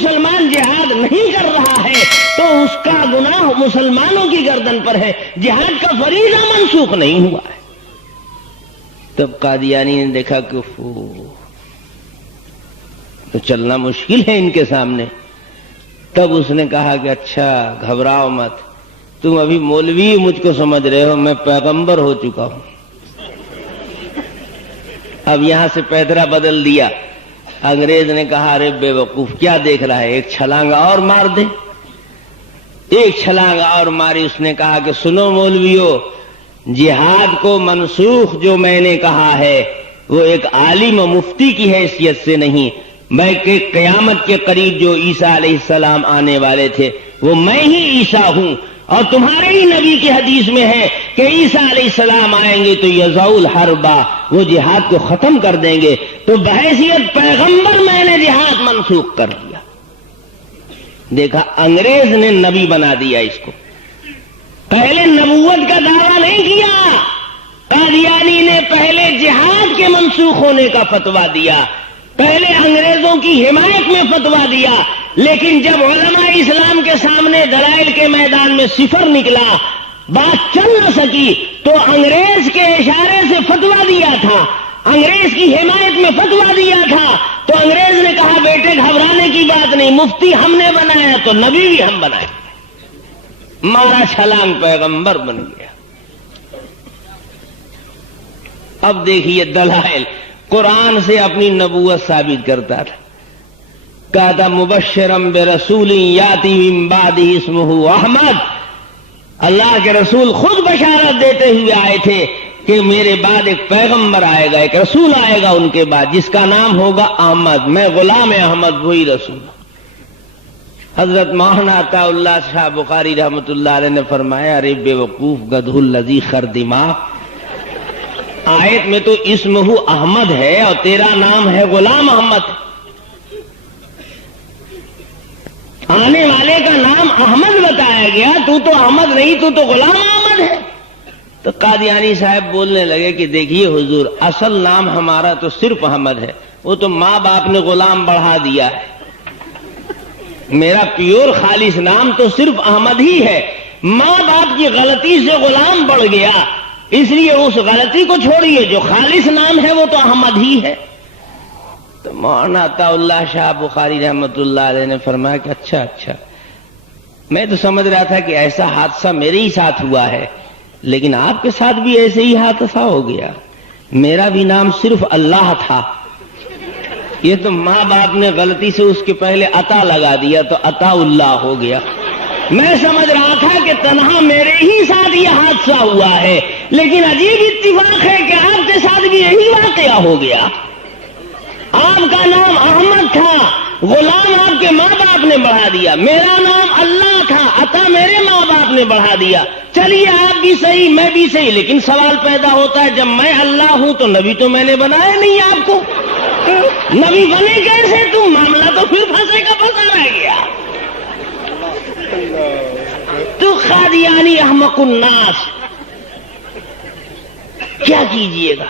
مسلمان جہاد نہیں کر رہا ہے تو اس کا گناہ مسلمانوں کی گردن پر ہے، جہاد کا فریضہ منسوخ نہیں ہوا ہے۔ تب قادیانی نے دیکھا کہ تو چلنا مشکل ہے ان کے سامنے۔ تب اس نے کہا کہ اچھا گھبراؤ مت، تم ابھی مولوی مجھ کو سمجھ رہے ہو، میں پیغمبر ہو چکا ہوں۔ اب یہاں سے پیدرا بدل دیا۔ انگریز نے کہا ارے بے وقوف کیا دیکھ رہا ہے، ایک چھلانگ اور مار دے۔ ایک چھلانگ اور ماری۔ اس نے کہا کہ سنو مولویو، جہاد کو منسوخ جو میں نے کہا ہے وہ ایک عالم و مفتی کی حیثیت سے نہیں، میں کہ قیامت کے قریب جو عیسیٰ علیہ السلام آنے والے تھے وہ میں ہی عیسیٰ ہوں، اور تمہارے ہی نبی کی حدیث میں ہے کہ عیسیٰ علیہ السلام آئیں گے تو یضعوا الحرب، وہ جہاد کو ختم کر دیں گے، تو بحیثیت پیغمبر میں نے جہاد منسوخ کر دیا۔ دیکھا انگریز نے نبی بنا دیا اس کو، پہلے نبوت کا دعویٰ نہیں کیا، قادیانی نے پہلے جہاد کے منسوخ ہونے کا فتویٰ دیا، پہلے انگریزوں کی حمایت میں فتویٰ دیا، لیکن جب علماء اسلام کے سامنے دلائل کے میدان میں صفر نکلا، بات چل نہ سکی، تو انگریز کے اشارے سے فتویٰ دیا تھا، انگریز کی حمایت میں فتویٰ دیا تھا، تو انگریز نے کہا بیٹے گھبرانے کی بات نہیں، مفتی ہم نے بنایا تو نبی بھی ہم بنائے، مارا چھلانگ پیغمبر بن گیا۔ اب دیکھیے دلائل، قرآن سے اپنی نبوت ثابت کرتا تھا، کہا تھا مبشرم برسول یاتی من بعدہ اسمہ احمد، اللہ کے رسول خود بشارت دیتے ہوئے آئے تھے کہ میرے بعد ایک پیغمبر آئے گا، ایک رسول آئے گا ان کے بعد جس کا نام ہوگا احمد، میں غلام احمد وہی رسول۔ حضرت مولانا عطا اللہ شاہ بخاری رحمۃ اللہ علیہ نے فرمایا ارے بے وقوف گدھو الذی خر دماغ، آیت میں تو اسمہ احمد ہے اور تیرا نام ہے غلام احمد، آنے والے کا نام احمد بتایا گیا، تو احمد نہیں، تو غلام احمد ہے۔ تو قادیانی صاحب بولنے لگے کہ دیکھیے حضور، اصل نام ہمارا تو صرف احمد ہے، وہ تو ماں باپ نے غلام بڑھا دیا ہے، میرا پیور خالص نام تو صرف احمد ہی ہے، ماں باپ کی غلطی سے غلام بڑھ گیا، اس لیے اس غلطی کو چھوڑیے، جو خالص نام ہے وہ تو احمد ہی ہے۔ تو مولانا عطا اللہ شاہ بخاری رحمۃ اللہ علیہ نے فرمایا کہ اچھا میں تو سمجھ رہا تھا کہ ایسا حادثہ میرے ہی ساتھ ہوا ہے، لیکن آپ کے ساتھ بھی ایسے ہی حادثہ ہو گیا، میرا بھی نام صرف اللہ تھا، یہ تو ماں باپ نے غلطی سے اس کے پہلے عطا لگا دیا تو عطا اللہ ہو گیا، میں سمجھ رہا تھا کہ تنہا میرے ہی ساتھ یہ حادثہ ہوا ہے، لیکن عجیب اتفاق ہے کہ آپ کے ساتھ بھی یہی واقعہ ہو گیا، آپ کا نام احمد تھا، غلام آپ کے ماں باپ نے بڑھا دیا، میرا نام اللہ تھا، عطا میرے ماں باپ نے بڑھا دیا، چلیے آپ بھی صحیح میں بھی صحیح، لیکن سوال پیدا ہوتا ہے جب میں اللہ ہوں تو نبی تو میں نے بنایا نہیں آپ کو، نبی بنے کیسے تم؟ معاملہ تو پھر پھنسے کا پھنسا رہ گیا۔ تو قادیانی احمق الناس، کیا کیجئے گا؟